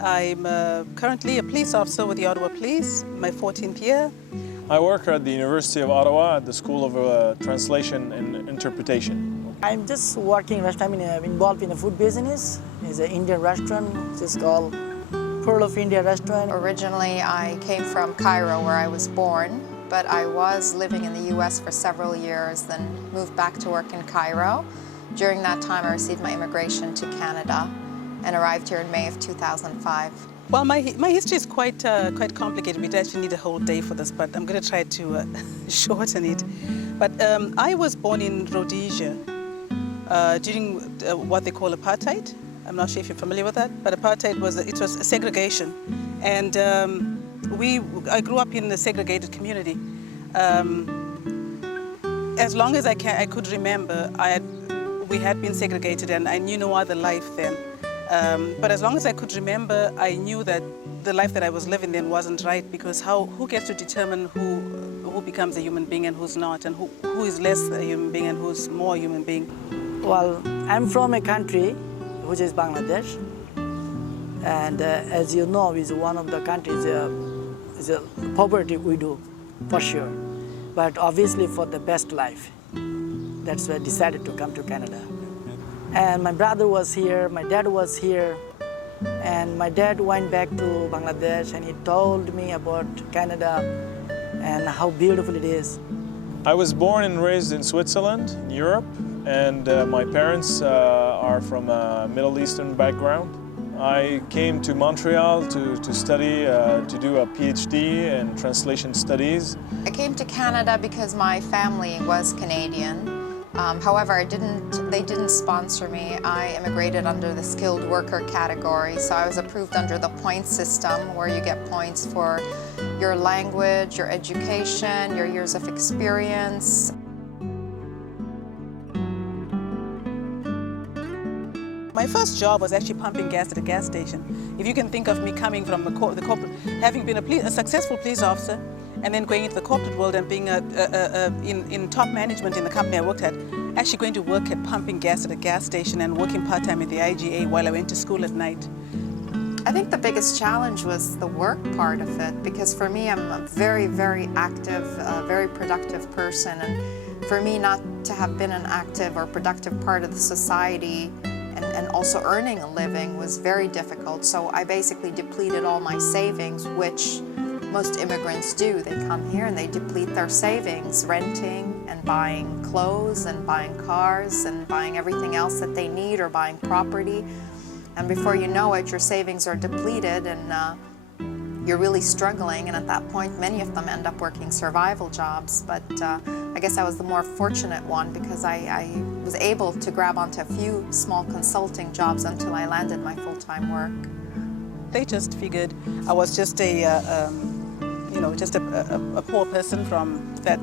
I'm currently a police officer with the Ottawa Police, my 14th year. I work at the University of Ottawa at the School of Translation and Interpretation. I'm just working last time involved in the food business. It's an Indian restaurant. It's called Pearl of India Restaurant. Originally, I came from Cairo, where I was born, but I was living in the U.S. for several years, then moved back to work in Cairo. During that time, I received my immigration to Canada and arrived here in May of 2005. Well, my history is quite complicated. We'd actually need a whole day for this, but I'm going to try to shorten it. But I was born in Rhodesia during what they call apartheid. I'm not sure if you're familiar with that, but apartheid was a segregation, and I grew up in a segregated community. As long as I could remember, we had been segregated, and I knew no other life then. But as long as I could remember, I knew that the life that I was living then wasn't right, because who gets to determine who becomes a human being and who's not, and who is less a human being and who's more a human being? Well, I'm from a country which is Bangladesh, and as you know, is one of the countries is a poverty we do, for sure, but obviously for the best life. That's why I decided to come to Canada. And my brother was here, my dad was here, and my dad went back to Bangladesh and he told me about Canada and how beautiful it is. I was born and raised in Switzerland, in Europe, and my parents are from a Middle Eastern background. I came to Montreal to study, to do a PhD in translation studies. I came to Canada because my family was Canadian. However, they didn't sponsor me. I immigrated under the skilled worker category, so I was approved under the points system, where you get points for your language, your education, your years of experience. My first job was actually pumping gas at a gas station. If you can think of me coming from the corporate, having been a successful police officer, and then going into the corporate world and being in top management in the company I worked at, actually going to work at pumping gas at a gas station and working part-time at the IGA while I went to school at night. I think the biggest challenge was the work part of it, because for me, I'm a very, very active, very productive person, and for me not to have been an active or productive part of the society and also earning a living was very difficult. So I basically depleted all my savings, which most immigrants do. They come here and they deplete their savings, renting and buying clothes and buying cars and buying everything else that they need, or buying property. And before you know it, your savings are depleted and you're really struggling. And at that point, many of them end up working survival jobs. But I guess I was the more fortunate one, because I was able to grab onto a few small consulting jobs until I landed my full-time work. They just figured I was just a poor person from that,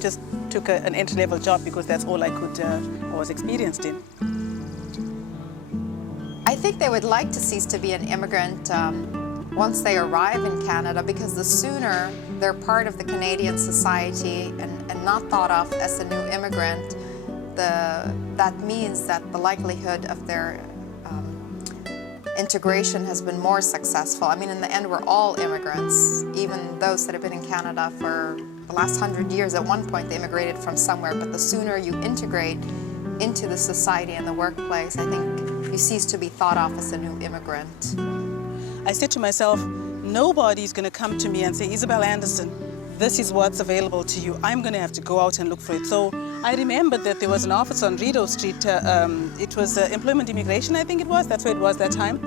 just took an entry-level job because that's all I was experienced in. I think they would like to cease to be an immigrant once they arrive in Canada, because the sooner they're part of the Canadian society and not thought of as a new immigrant, that means that the likelihood of their integration has been more successful. I mean, in the end, we're all immigrants, even those that have been in Canada for the last 100 years. At one point, they immigrated from somewhere, but the sooner you integrate into the society and the workplace, I think you cease to be thought of as a new immigrant. I said to myself, nobody's going to come to me and say, Isabel Anderson, this is what's available to you. I'm going to have to go out and look for it. So I remembered that there was an office on Rideau Street. It was Employment Immigration, I think it was. That's where it was that time.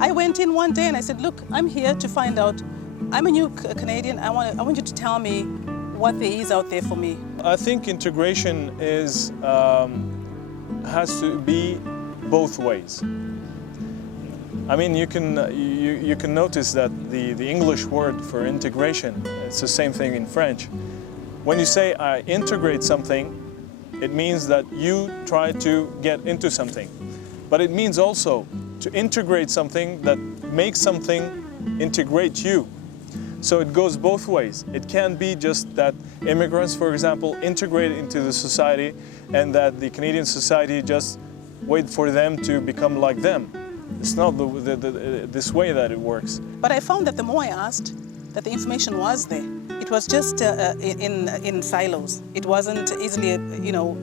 I went in one day and I said, look, I'm here to find out. I'm a new Canadian. I want you to tell me what there is out there for me. I think integration has to be both ways. I mean, you can notice that the English word for integration, it's the same thing in French. When you say I integrate something, it means that you try to get into something. But it means also to integrate something that makes something integrate you. So it goes both ways. It can be just that immigrants, for example, integrate into the society and that the Canadian society just wait for them to become like them. It's not this way that it works. But I found that the more I asked, that the information was there. It was just in silos. It wasn't easily,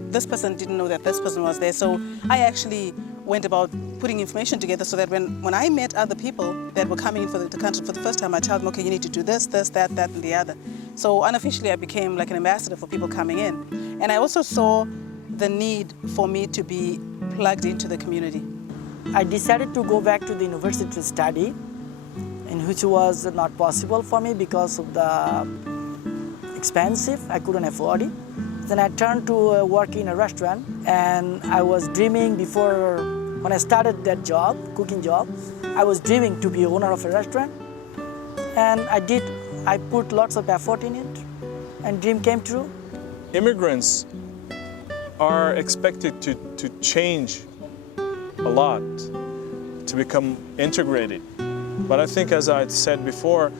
this person didn't know that this person was there. So I actually went about putting information together so that when I met other people that were coming into the country for the first time, I told them, okay, you need to do this, that, and the other. So unofficially, I became like an ambassador for people coming in. And I also saw the need for me to be plugged into the community. I decided to go back to the university to study, and which was not possible for me because of the expensive. I couldn't afford it. Then I turned to work in a restaurant, and I was dreaming before, when I started that job, cooking job, I was dreaming to be owner of a restaurant. And I put lots of effort in it, and dream came true. Immigrants are expected to change a lot, to become integrated. But I think, as I said before,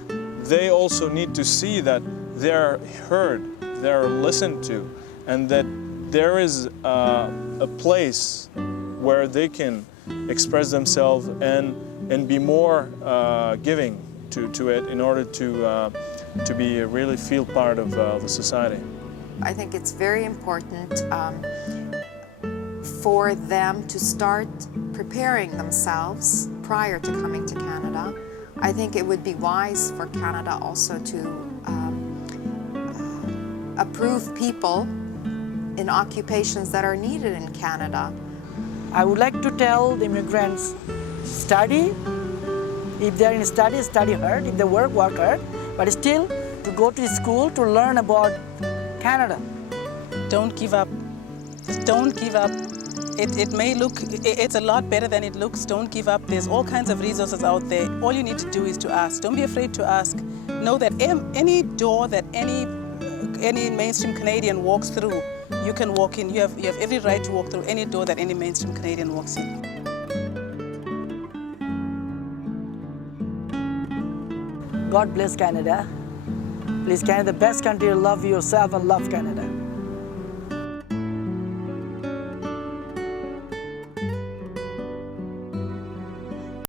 they also need to see that they're heard, they're listened to, and that there is a place where they can express themselves and be more giving to it in order to be really feel part of the society. I think it's very important for them to start preparing themselves prior to coming to Canada. I think it would be wise for Canada also to approve people in occupations that are needed in Canada. I would like to tell the immigrants, study. If they're in study, study hard. If they work, work hard. But still, to go to school to learn about Canada. Don't give up. Just don't give up. It may look, it's a lot better than it looks. Don't give up. There's all kinds of resources out there. All you need to do is to ask. Don't be afraid to ask. Know that any door that any mainstream Canadian walks through, you can walk in. You have every right to walk through any door that any mainstream Canadian walks in. God bless Canada. Please, Canada, the best country. Love yourself and love Canada.